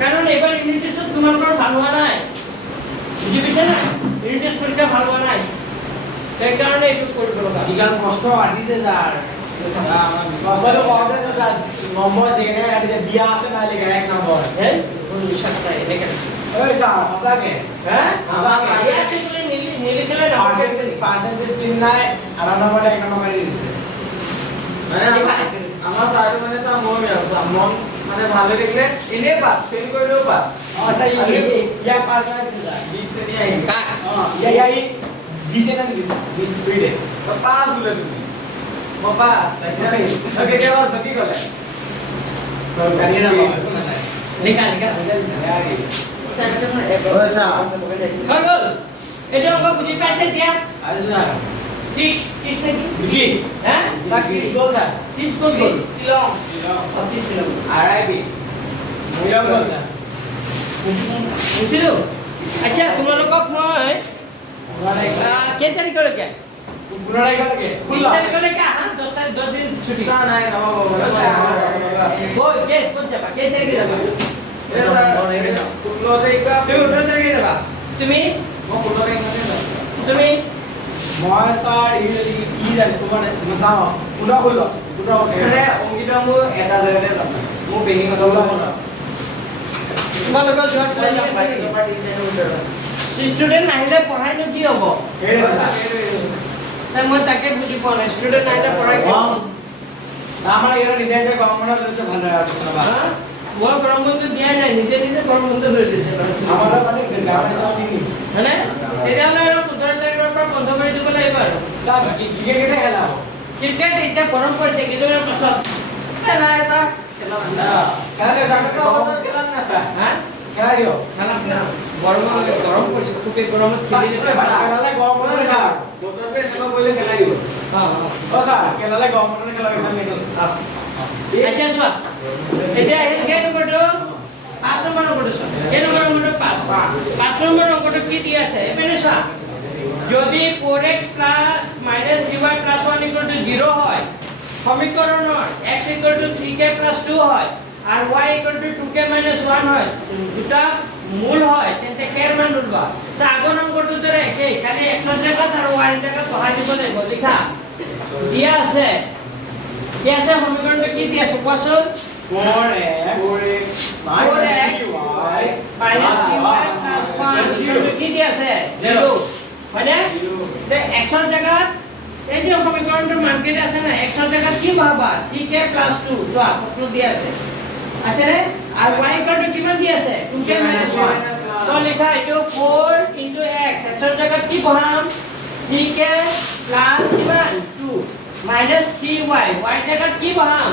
কাৰণ এবাৰ ইউনিট টেষ্টত তোমালোকৰ ভাল হোৱা নাই বুজি পাইছা না ইউনিট টেষ্ট পৰীক্ষা ভাল হোৱা নাই সেইকাৰণে এইটো কৰিব লগা জিগাল প্ৰশ্ন আনিছে যাৰ প্ৰশ্নটো কওঁতে নম্বৰ সেকেন্ডে কাটিছে দিয়া আছে নাই লিখা 1 নম্বৰ হে কোন বিশ্বাস নাই এনেকে ঐ ছাৰ সঁচাকে হে সঁচাকে দিয়া আছে বুলি নিলিখিলে পাৰ্চেন্টেজ চিন নাই আধা নম্বৰ 1 নম্বৰ মাৰি দিছে মানে আমাৰ ছাৰটো মানে চা মন মানে ভালে দেখিলে এনে পাস ফেল কৰিলেও পাস আচ্ছা ইয়াক পাস কৰি দিছা 20 শ্ৰেণী আহি ইয়া দিছে না দিছে 20 স্পিডে তো পাস বোলে তুমি মই পাস তাইছা নেকি তো কেতিয়াবা সকি গলে তো কালিয়ে যাব লিখা হৈ গ'ল এইটো অংক বুজি পাইছে এতিয়া ত্ৰিশ নেকি কি হা স্যাৰ কি গোল স্যাৰ 30 ক'ত গ'ল শ্বিলং 30 শ্বিলং আৰআইবি মহিলা গোল স্যাৰ বুজিলোঁ আচ্ছা তোমালোকক মই পুৰাটা কেই তাৰিখলৈকে পুৰাটা লাগে 20 তাৰিখলৈকে আহা 10 দিন ছুটি চা নাই নহ'ব ক'ত ক'ত যাবা কেই তাৰিখে যাবা এ স্যাৰ 16 তাৰিখে তুমি 18 তাৰিখে যাবা তুমি মই 16 তাৰিখে যাম তুমি মই স্যাৰ ই জানি তোমাৰ যাও পুৰা হলো পুৰা মানে অংকিতা মোৰ এটা জেগাতে যাম মোৰ বেগিং হলো তোমালোকৰ যোৱাত প্লেন আছে ষ্টুডেণ্ট নাহিলে পঢ়াইনো কি হ'ব মই তাকে বুজি পোৱা নাই ষ্টুডেণ্ট নাহিলে পঢ়াই কি হ'ব আমাৰ এৰা নিজে নিজে গভৰ্নমেন্ট দিতে ভালো আলোচনা বা মই গৰম বন্ধ দিয়াই নাই নিজে গৰম বন্ধ লৈ দিছে আমাৰও মানে গ্ৰামেৰ সামনে নি হয়নে তেতিয়াহ'লে আৰু 15 তাৰিখৰ পৰা বন্ধ কৰি দিব লাগিব আৰু স্যাৰ কি কেটে খেলা ক্ৰিকেট এতিয়া গৰম পৰিছে কেইদিনৰ পাছত নাই স্যাৰ খেলা দে স্যাৰ খেলা না স্যাৰ হা খেলা দিও গৰম পৰিছে খুবেই গৰমত খেলি খেলালে গভৰ্নমেন্ট খেলা বতৰটো এনেকুৱা কৰিলে খেলাই দিব ও স্যাৰ খেলালে গভৰ্নমেন্ট খেলা খেলা নিদো আচ্ছা চোৱা এতিয়া আহিল কেই নম্বৰটো 5 নম্বৰ নম্বৰটো চোৱা কেই নম্বৰ নম্বৰটো 5 নম্বৰ অংকটো কি দিয়া আছে এপিনে চোৱা যদি 4x - 3y + 1 = 0 হয় সমীকৰণৰ x = 3k + 2 হয় আৰু y = 2k - 1 হয় দুটা মূল হয় তেন্তে k ৰ মান উলিওৱা তা আগৰ নম্বৰটো দৰে একেই খালি x ৰ জেগাত আৰু y ৰ জেগাত বহাই দিব লাগিব লিখা দিয়া আছে সমীকৰণটো কি দিয়া আছে কোৱাচোন 4x minus 3y plus 1 কি দিয়া আছে 0 হয়নে তে x ৰ জায়গাত এই যে সমীকৰণটোৰ মান কেইটা আছে না x ৰ জায়গাত কি বহাবা 3k + 2 চোৱা প্ৰশ্ন দিয়া আছে আছে নে আৰু y ৰ কিমান দিয়া আছে 2k - 1 তো লিখা এইটো 4 * x x ৰ জায়গাত কি বহাম 3k + কিমান 2 minus 3y y জায়গাত কি বহাম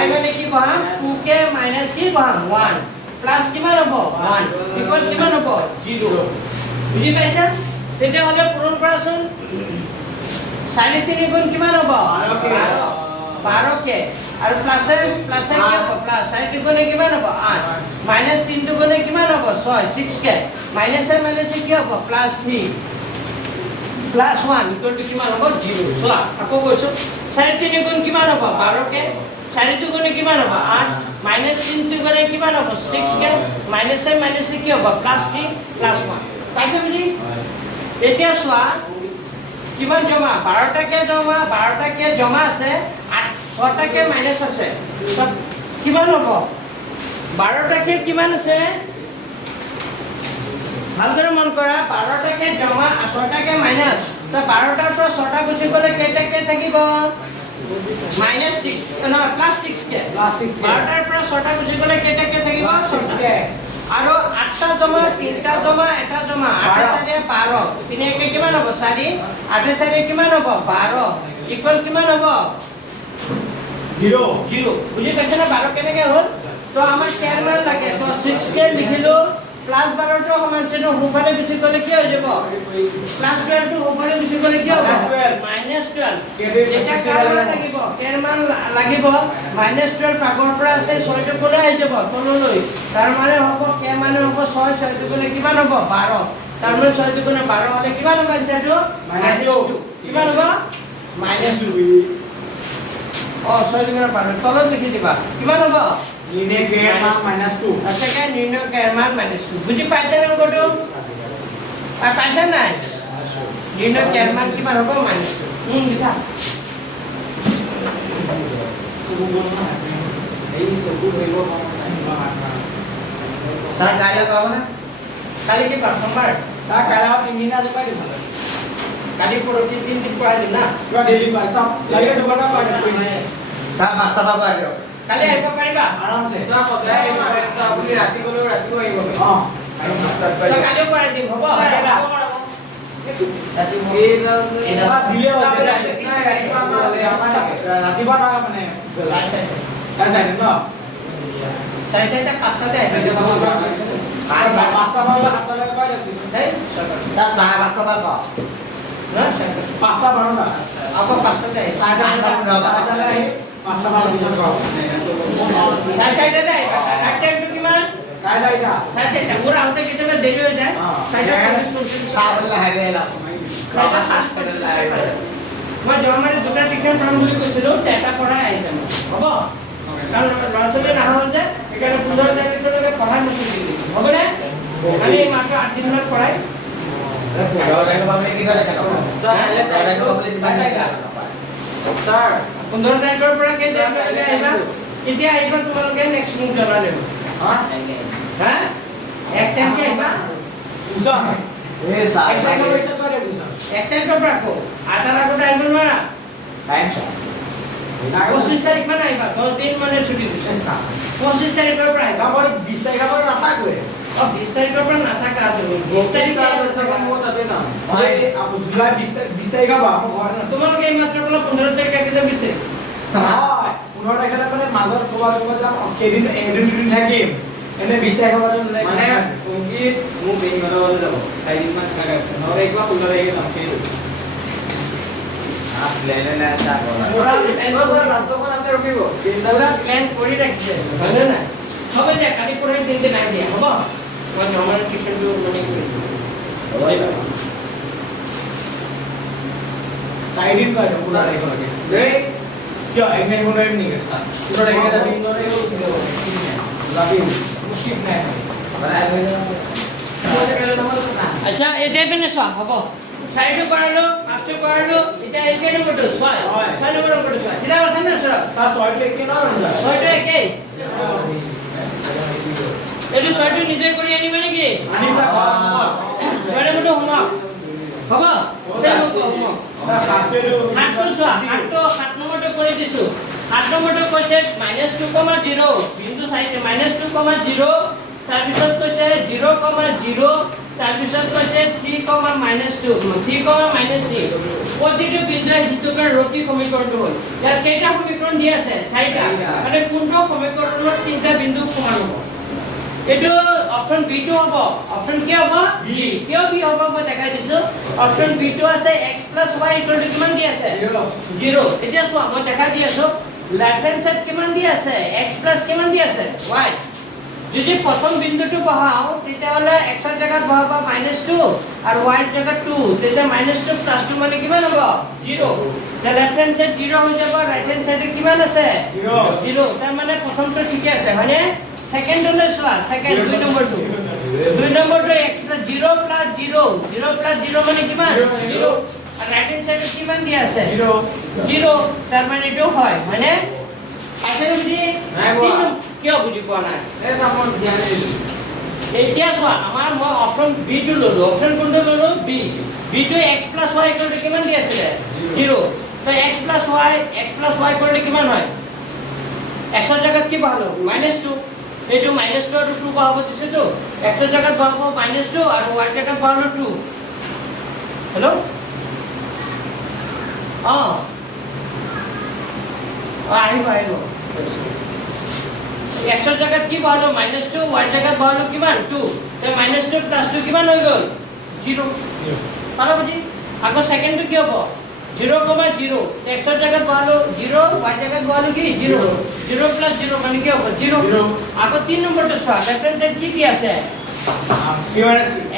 y মানে কি বহাম 2k minus কি বহাম 1 প্লাস কিমান হ'ব 1 ইকুয়াল কিমান হ'ব 0 বুজি পাইছা তেতিয়া হলে পূৰণ কৰাচোন 3.5 গুণ কিমান হ'ব 12k আৰু প্লাসে কি হ'ব প্লাস 3 গুণে কিমান হ'ব 8 মাইনাস 3 গুণে কিমান হ'ব 6 6k মাইনাসে কি হ'ব প্লাস 3 plus 1 equal to কিমান হ'ব 0 চোৱা আকৌ কৈছো 3.5 গুণ কিমান হ'ব 12k 4 গুণে কিমান হ'ব 8 minus 3 গুণে কিমান হ'ব 6k minus কি হ'ব plus 3 plus 1 পাইছে বুজি এতিয়া চোৱা কিমান জমা 12টাকে জমা আছে 6টাকে মাইনাস আছে কিমান হ'ব 12টাকে কিমান আছে ভালদৰে মন কৰা 12টাকে জমা 6টাকে মাইনাস তো 12টাৰ পৰা 6টা গুচি গলে কেইটাকে থাকিব -6 না +6k 12টাৰ পৰা 6টা গুচি গলে কেইটাকে থাকিব 6k আৰু 8টা জমা 3টা জমা 1টা জমা 8 4 12 তিনিকে কিমান হ'ব 4 8 4 কিমান হ'ব 12 ইকুয়াল কিমান হ'ব 0 বুজি পাইছে না 12 কেনেকৈ হ'ল তো আমাৰ কেৰ মান লাগে তো 6k লিখিলো প্লাস 12 টো সমান চিহ্ন হোফালে গুচি গলে কি হৈ যাব প্লাস 12 টো হোফালে গুচি গলে কি হ'ব -12 এটা কারণ লাগিব কেৰ মান লাগিব -12 আগৰ পৰা আছে 6 টো গলে আহি যাব তললৈ তাৰ মানে হ'ব কে মানে হ'ব 6 6 টো গলে কিমান হ'ব 12 তাৰ মানে 6 টো গলে 12 হলে কিমান হ'ব এনসাৰটো -2 কিমান হ'ব -2 অ 6 টো গলে 12 তলত লিখি দিবা কিমান হ'ব নির্ণয় কের মান -2 আচ্ছা কে নির্ণয় কের মান -2 বুজি পাইছে না অংকটো পাইছে নাই নির্ণয় কের মান কিমান হ'ব -2 লিখা এই সবু হইব স্যার কাইলে পাব না কালি কি সোমবার স্যার কাইলে 3 দিন আছে পাই দিব কালি পরবর্তী 3 দিন পড়াই দিন না পুরা ডেইলি পাই সব লাগে দুবারটা পাই স্যার মাসা পাব আইলো কালি আইব পাৰিবা আৰামসে স্যাৰ সদায় স্যাৰ আপুনি ৰাতি গলেও ৰাতিও আহিব আৰু স্টাৰ্ট তো কালিও কৰাই দিম হ'ব এটা দিলে ৰাতিপুৱা না মানে চাই ন চাই পাঁচটাতে আহিব যাব পাঁচটা মান 7টা পাই যাবি এই 5:30 পাব না পাঁচটা বাৰ না আকৌ পাঁচটাতে আহিব চাৰে চাৰিটা আহি পাঁচটা বাৰ পিছত পাব চাৰে চাৰিটাতে আহিব ৰাইট টাইমটো কিমান চাৰে চাৰিটা চাৰে চাৰিটা মোৰ আহোঁতে কেতিয়াবা দেৰি হৈ যায় মই যোৱামাৰি দুটা টিকেট পাম বুলি কৈছিলোঁ এটা পঢ়াই আহি যাম হ'ব কাৰণ ল'ৰা ছোৱালী নাহল যে সেইকাৰণে 15 তাৰিখলৈকে পঢ়াই নচলিলে হ'বনে আমি মাত্ৰ 8 দিনত পঢ়াই স্যাৰ 15 তাৰিখৰ পৰা কেই তাৰিখলৈকে আহিবা কেতিয়া আহিবা তোমালোকে নেক্সট মোক জনাই দিব হা 1 তাৰিখে আহিবা দুজন এই স্যাৰ এক তাৰিখৰ পিছত কৰে দুজন 1 তাৰিখৰ পৰা আকৌ আধাৰ আগতে আহিব নোৱাৰা টাইম স্যাৰ 25 তাৰিখ মানে আহিবা 10 দিন মানে ছুটি দিছে 25 তাৰিখৰ পৰা আহিবা মই 20 তাৰিখৰ পৰা নাথাকোৱে 20 তাৰিখৰ পৰা নাথাকা তুমি 20 তাৰিখে মই তাতে যাম মই জুলাই 20 তাৰিখৰ পৰা মোৰ ঘৰ তোমালোকে এই মাত্ৰ বোলে 15 তাৰিখে কেতিয়া বিছে নহয় 15 তাৰিখে মানে মাজত ক'ৰবাত যাম কেইদিন এদিন দুদিন থাকিম এনে 20 তাৰিখৰ পৰা মানে অংকিত মোক বেংগলৰ বলে যাব 4 দিন মান থাকে নহলে একবাৰ 15 তাৰিখে যাম কি প্লেনে স্যাৰ পুৰা স্যাৰ লাষ্টখন আছে ৰখিব পুৰা প্লেন কৰি ৰাখিছে হয়নে নাই হ'ব দিয়া কালি পৰহি দিনতে নাই দিয়া হ'ব মই জমাৰ টিউচনটো মানে কৰি চাৰিদিন পাই 15 তাৰিখলৈকে দেই কিয় একদিন আহিব নোৱাৰিম নেকি 15 তাৰিখে যাবি যাবি মুশকিল নাই আচ্ছা এতিয়া পিনে চোৱা হ'ব চাৰিটো কৰালো পাঁচটো কৰালো এতিয়া একে নম্বৰটো ছয় ছয় নম্বৰ নম্বৰটো ছয় কিতাপ আছে নে ওচৰত তাৰ ছয়টো একে নহয় ছয়টো একেই এইটো ছয়টো নিজে কৰি আনিবা নেকি আনি পেলাই ছয় নম্বৰটো হোমৱৰ্ক হ'ব হোমৱৰ্ক সাতটো চোৱা সাত নম্বৰটো কৰি দিছো 7 নম্বৰটো কৈছে -2,0 বিন্দু চাৰিতে -2,0 তাৰপিছত কৈছে 0,0 তাৰপিছত কৈছে 3, -2 3, প্ৰতিটো বিন্দুৱে হিতুকৰ ৰতি সমীকৰণটো হ'ল ইয়াৰ কেইটা সমীকৰণ দি আছে চাৰিটা মানে কোনটো সমীকৰণৰ তিনিটা বিন্দু সমান হ'ব এটো অপচন বি টো হ'ব অপচন কি হ'ব বি কিয় বি হ'ব মই দেখাই দিছো অপচন বি টো আছে x + y = কিমান দি আছে 0 এতিয়া চোৱা মই দেখাই দি আছো লেফট হ্যান্ড সাইড কিমান দি আছে x + কিমান দি আছে y যদি প্ৰথম বিন্দুটো বহাও তেতিয়াহলে x ৰ জায়গাত বহাবা -2 আৰু y ৰ জায়গাত 2 তেতিয়া -2 + 2 মানে কিমান হ'ব 0 তে লেফট হ্যান্ড সাইড 0 হৈ যাব ৰাইট হ্যান্ড সাইডে কিমান আছে 0 তাৰ মানে প্ৰথমটো ঠিকে আছে হয়নে সেকেন্ড হলে সোয়া সেকেন্ড 2 নম্বৰটো x + 0 + 0 0 + 0 মানে কিমান 0 আর রাইট হ্যান্ড সাইডে কিমান দি আছে 0 তার মানে এটো হয় মানে আসলে বুঝি কিয় বুঝি পোৱা নাই এই সামন ধ্যান দিছো এতিয়া সোয়া আমাৰ মই অপচন বি টো ললো অপচন কোনটো ললো বি বি টো x + y = কিমান দি আছে 0 তো x + y = কিমান হয় x ৰ জায়গাত কি বহালো -2 এইটো -2 আৰু 2 বহাব দিছে তো x ৰ জায়গাত বহাব -2 আৰু y ৰ জায়গাত বহালো 2 হেল্ল আহিব x ৰ জায়গাত কি বহালো -2 y ৰ জায়গাত বহালো কিমান 2 তে -2 + 2 কিমান হৈ গল 0 পালা বুজি আকৌ সেকেন্ডটো কি হ'ব 0,0 x ৰ জায়গাত বহালো 0 y ৰ জায়গাত বহালো কি 0 0 + 0 মানে কি হ'ব 0 আকৌ 3 নম্বৰটো চোৱা লেফট হ্যান্ড সাইড কি আছে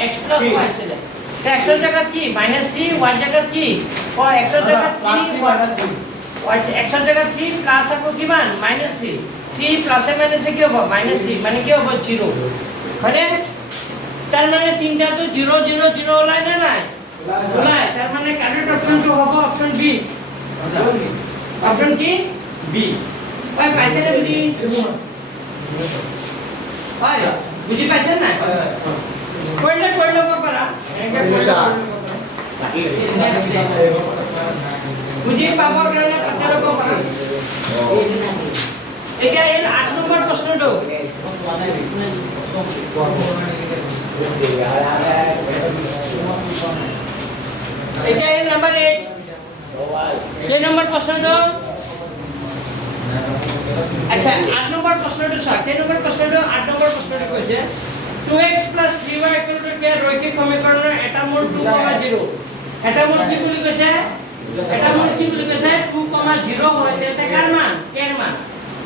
x + y ছিলে তে x ৰ জায়গাত কি -3 y ৰ জায়গাত কি x ৰ জায়গাত 3 y x ৰ জায়গাত 3 প্লাস আকৌ কিমান -3 3 প্লাসে মাইনাসে কি হ'ব -3 মানে কি হ'ব 0 হয়নে তাৰ মানে তিনটাটো 0 0 0 ওলাই না নাই ওলাই তাৰ মানে কারেক্ট অপশনটো হ'ব অপশন বি অপশন কি বি পাইছে নে বুজি হয় বুজি পাইছে নাই পঢ়লে ল'ব পাৰা বুজি পাবৰ কাৰণে পাতে ল'ব পাৰা এতিয়া এই 8 নম্বৰ প্ৰশ্নটো এতিয়া এই নাম্বাৰ 8 এই নম্বৰ প্ৰশ্নটো আচ্ছা 8 নম্বৰ প্ৰশ্নটো চোৱা 10 নম্বৰ প্ৰশ্নটো 8 নম্বৰ প্ৰশ্নটো কৈছে 2x + 3y = কি ৰৈখিক সমীকৰণৰ এটা মূল 2,0 এটা মূল কি বুলি কৈছে এটা মূল কি বুলি কৈছে 2,0 হয় তেতে কাৰ মান কেৰ মান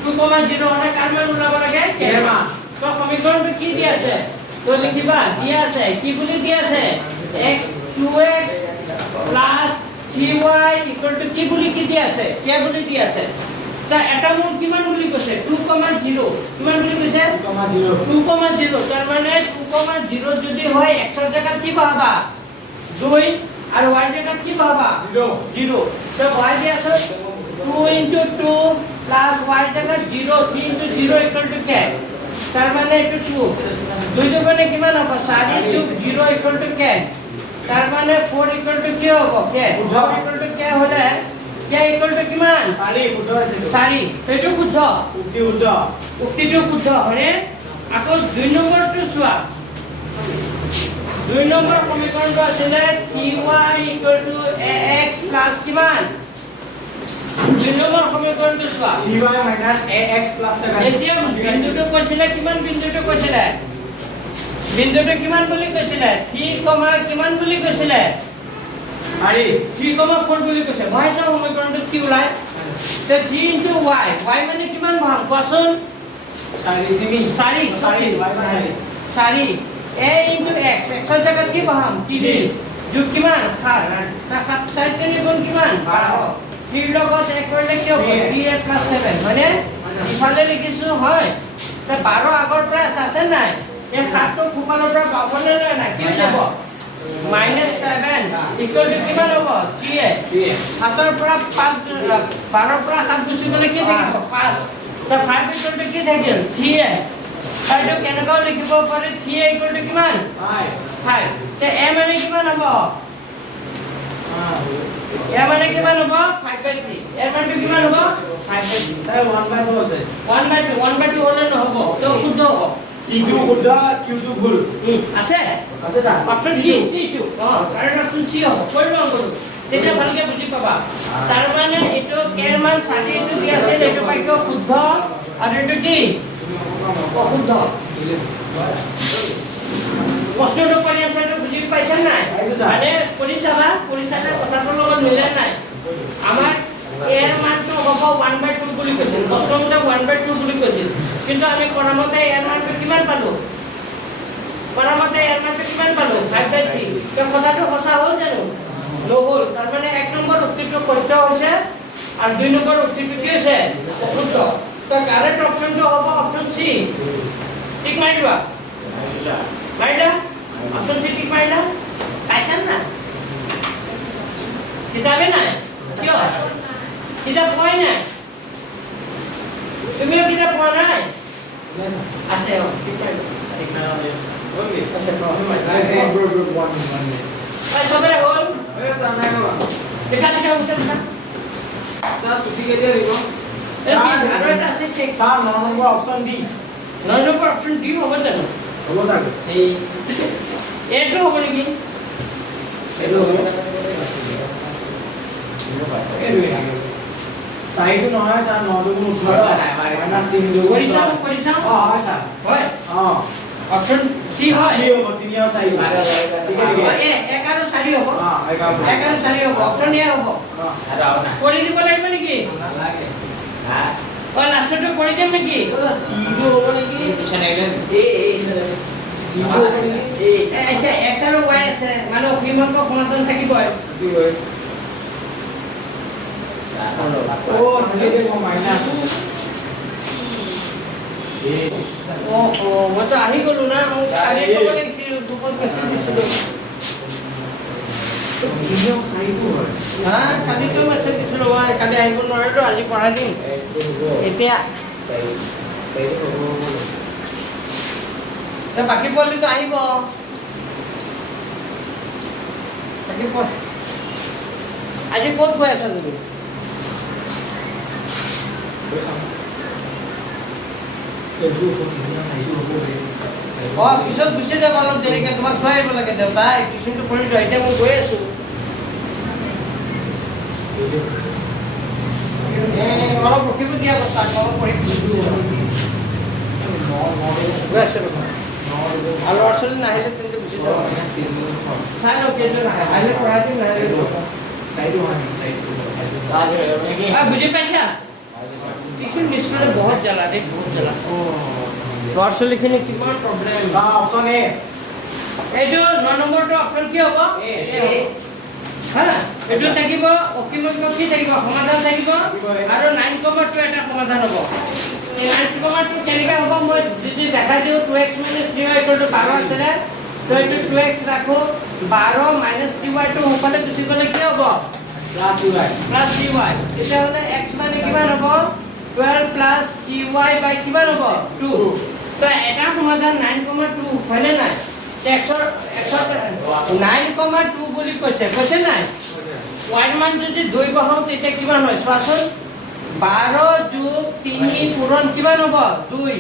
2,0 হলে কাৰ মান ওলাব লাগে কেৰ মান তো সমীকৰণটো কি দি আছে তো লিখিবা দিয়া আছে কি বুলি দিয়া আছে x 2x 3y কি বুলি কি দিয়া আছে কি বুলি দিয়া আছে তা এটা মূল কিমান বুলি কৈছে 2,0 কিমান বুলি কৈছে 2,0 তাৰ মানে 2,0 যদি হয় x ৰ জায়গাত কি বহাবা 2 আৰু y ৰ জায়গাত কি বহাবা 0 তো y দিয়া আছে 2 into 2 plus y ৰ জায়গাত 0 3 into 0 equal to k তাৰ মানে এটো 2 দুই দুগুণে কিমান হ'ব 4 যোগ 0 equal to k তাৰ মানে 4 equal to কি হ'ব k 4 equal to k হলে k equal to কিমান 4 সেইটো শুদ্ধ উক্তিটো শুদ্ধ হয়নে আকৌ 2 নম্বৰটো চোৱা 2 নম্বৰ সমীকৰণটো আছিল 3y equal to ax plus কিমান 2 নম্বৰ সমীকৰণটো চোৱা 3y minus ax plus 7 এতিয়া বিন্দুটো কৈছিলে কিমান বিন্দুটো কৈছিলে বিন্দুটো কিমান বুলি কৈছিলে 3, কিমান বুলি কৈছিলে 3,4 বুলি কৈছে মই চাও সমীকৰণটো কি ওলাই তে 3 into y y মানে কিমান ভাম কোৱাচোন 4 a into x x ৰ জায়গাত কি ভাম 3 যোগ কিমান 7 তা 7 3 গুণ কিমান 12 3 লগত 1 কৰিলে কি হ'ব 3a plus 7 মানে ইফালে লিখিছো হয় তে 12 আগৰ পৰা আছে নাই এই 7 টো ফুপালৰ পৰা পাবনে নাই কি হৈ যাব -7 equal to কিমান হ'ব 3a 7 ৰ পৰা 5 12 ৰ পৰা 7 গুচি গলে কি থাকিব 5 তা 5 equal to কি থাকিল 3a এইটো কেনেকৈ লিখিব পাৰি 3a equal to কিমান 5 তে a মানে কিমান হ'ব a মানে কিমান হ'ব 5/3 a মানে কিমান হ'ব 5/3 তাই 1/2 আছে 1/2 হলে নহব তো শুদ্ধ হ'ব c2 শুদ্ধ q2 ভুল আছে স্যার অপশন কি c2 কারেক্ট অপশন c হ'ব কৰিব কৰো তেতিয়া ভালকে বুজি পাবা তাৰ মানে এটো কেৰ মান 60 এটো কি আছে এটো বাক্য শুদ্ধ আৰু এটো কি অশুদ্ধ প্ৰশ্নটো কৰি আনসাৰটো বুজি পাইছা নাই মানে পৰিচালা কথাটোৰ লগত মিলে নাই আমাৰ এৰ মানটো হ'ব 1/2 বুলি কৈছিল প্ৰশ্নমতে 1/2 বুলি কৈছিল কিন্তু আমি কৰামতে এৰ মানটো কিমান পালো কৰামতে এর মানটো কিমান পালো 5/3 তে কথাটো সঁচা হ'ল জানো নহল তাৰ মানে 1 নম্বৰ উত্তৰটো সত্য হৈছে আৰু 2 নম্বৰ উত্তৰটো কি হৈছে অশুদ্ধ তো কাৰেক্ট অপশনটো হ'ব অপশন সি ঠিক মাৰিবা মাৰিলা অপশন সি ঠিক মাৰিলা পাইছা না কিতাবে নাই কিয় কিতাব পঢ়াই নাই তুমিও কিতাব পঢ়া নাই আছে ঠিক মাৰিবা ঠিক মাৰিবা সবেৰে হ'ল দেখা উত্তৰ আৰু এটা আছে sir 9 number option D 9 number option D হ'ব জানো হ'ব চাগে এই এটো হ'ব নেকি এটো হ'ব সাইটো নহয় স্যার 9 দুগুণ 18 মাইনাস 3 দুগুণ পরিচাম হয় স্যার হয় অপশন সি হয় সি হ'ব 3 আর 4 ঠিক আছে এ 11 4 হ'ব 11 4 হ'ব অপশন এ হ'ব কৰি দিব লাগিব নেকি নালাগে লাষ্টটো কৰি দিম নেকি সি হ'ব নেকি x আৰু y আছে মানে অভিমুখ সমান্তৰাল থাকিবই ও থাকে দেখো মাইনাস ওহো মই তো আহি গলো না মই কালি ক'ব লাগিছিল গ্ৰুপত মেছেজ দিছিলো ভিডিও সাইটো হয় হা কালি তো মেছেজ দিছিলো মই কালি আহিব নোৱাৰিলো আজি পঢ়াই দিম এতিয়া বাকী পোৱালিটো আহিব আজি ক'ত গৈ আছা তুমি পিছত গুচি যাব অলপ দেৰিকে তোমাক থৈ আহিব লাগে দেউতা টিউচনটো কৰি যোৱা এতিয়া মই গৈ আছো অলপ ৰখিব দিয়া কথা অলপ পঢ়ি গৈ আছো আৰু ল'ৰা ছোৱালী নাহিলে কিন্তু চাই লওক কেইজন আহে আহিলে পঢ়াই দিম নাহিলে বুজি পাইছা টিউশ্যন মিছ কৰিলে বহুত জ্বালা দেই বহুত জ্বালা ল'ৰা ছোৱালীখিনি কিমান প্ৰব্লেম অপশ্যন এ এইটো 9 নম্বৰটো অপশ্যন কি হ'ব হা এইটো থাকিব অসীমত কি থাকিব সমাধান থাকিব আৰু 9,2 এটা সমাধান হ'ব এই 9,2 কেনেকৈ হ'ব মই যদি দেখাই দিওঁ 2x - 3y = 12 আছিলে তো এইটো 2x ৰাখো 12 - 3y টো সকলে গুচি গ'লে কি হ'ব প্লাছ 3y তেতিয়াহ'লে x মানে কিমান হ'ব 12 প্লাছ 3y বাই কিমান হ'ব 2 তো এটা সমাধান 9,2 হয়নে নাই x ৰ 9,2 বুলি কৈছে নাই y মান যদি 2 বহাও তেতিয়া কিমান হয় চোৱাচোন 12 + 3 পূৰণ কিমান হ'ব 2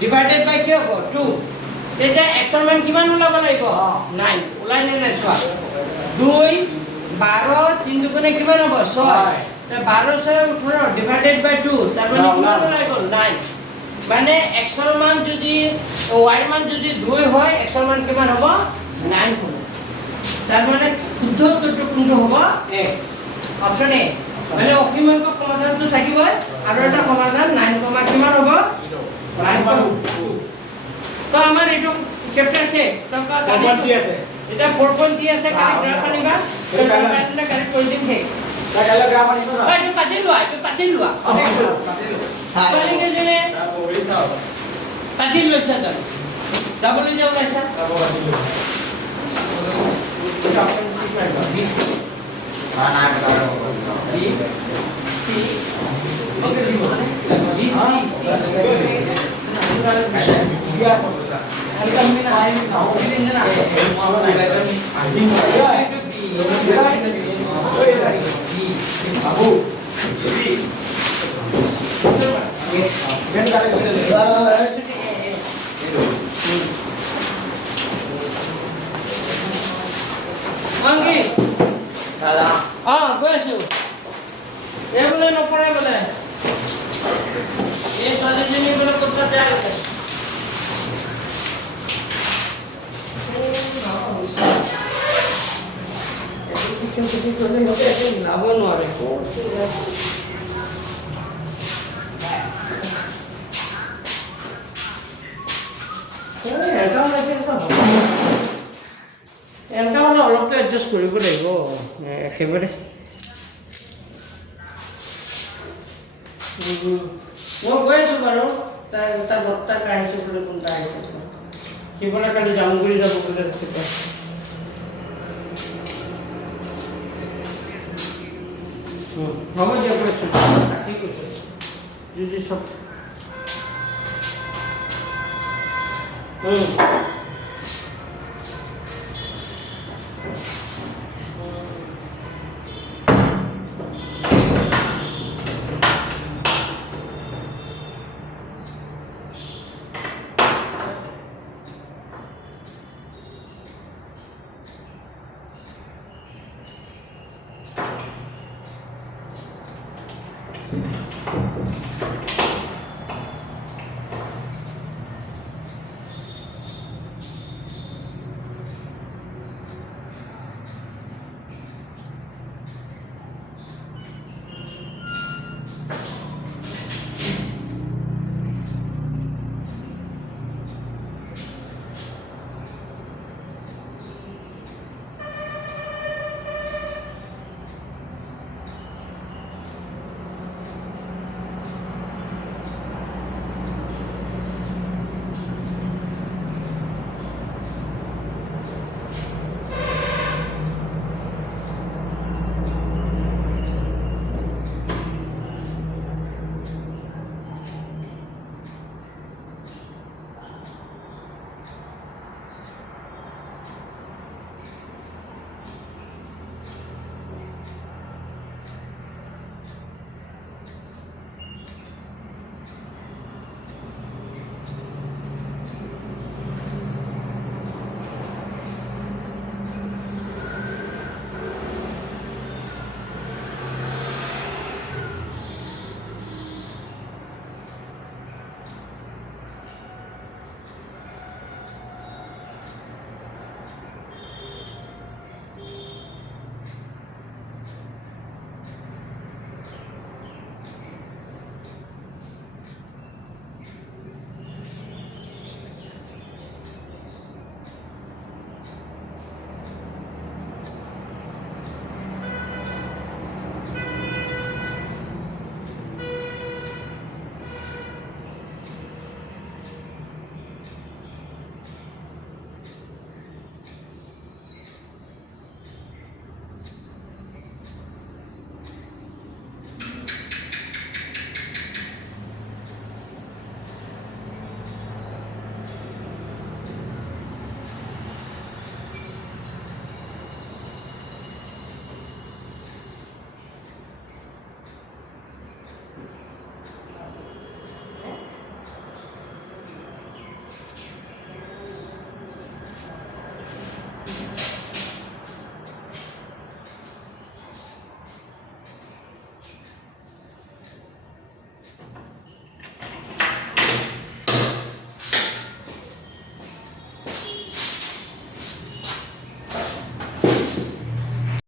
ডিভাইডেড বাই কি হ'ব 2 তেতিয়া x ৰ মান কিমান ওলাব লাগিব 9 ওলাই নে নাই চোৱা 2 12 3 দুগুণে কিমান হ'ব 6 তে 12 * 18 ডিভাইডেড বাই 2 তাৰ মানে কিমান ওলাই গ'ল 9 মানে x ৰ মান যদি y ৰ মান যদি 2 হয় x ৰ মান কিমান হ'ব 9 হ'ব তাৰ মানে শুদ্ধ উত্তৰটো কোনটো হ'ব a অপচন a মানে অসীমান্ত সমাধানটো থাকিব আৰু এটা সমাধান 9, কিমান হ'ব 9.2 তো আমাৰ এইটো চেপ্টাৰ কে টকা কালি আছে এটা 4.3 আছে কালি গ্ৰাফ আনিবা তো কালি কৰি দিম হে কাইলৈ গ্ৰাফ আনিব যা এইটো পাতি লোৱা পাতিকে জনে পাতি লৈছা তাৰ ডাবল যাও লাইছা Anggi. Salah. Gue asyik. Ya boleh nopor ya boleh. Ini soalnya sini boleh putar dia. Abang nuar. এনেকা মানে অলপটো এডজাষ্ট কৰিব লাগিব একেবাৰে মই গৈ আছোঁ বাৰু তাৰ বৰ্তাক আহিছোঁ বুলি কোনটা আহিছে সিফালে কালি জামুগুৰি যাব বুলি ৰাতিপুৱা হ'ব দিয়ক কৈছোঁ ৰাতি কৈছোঁ যদি চব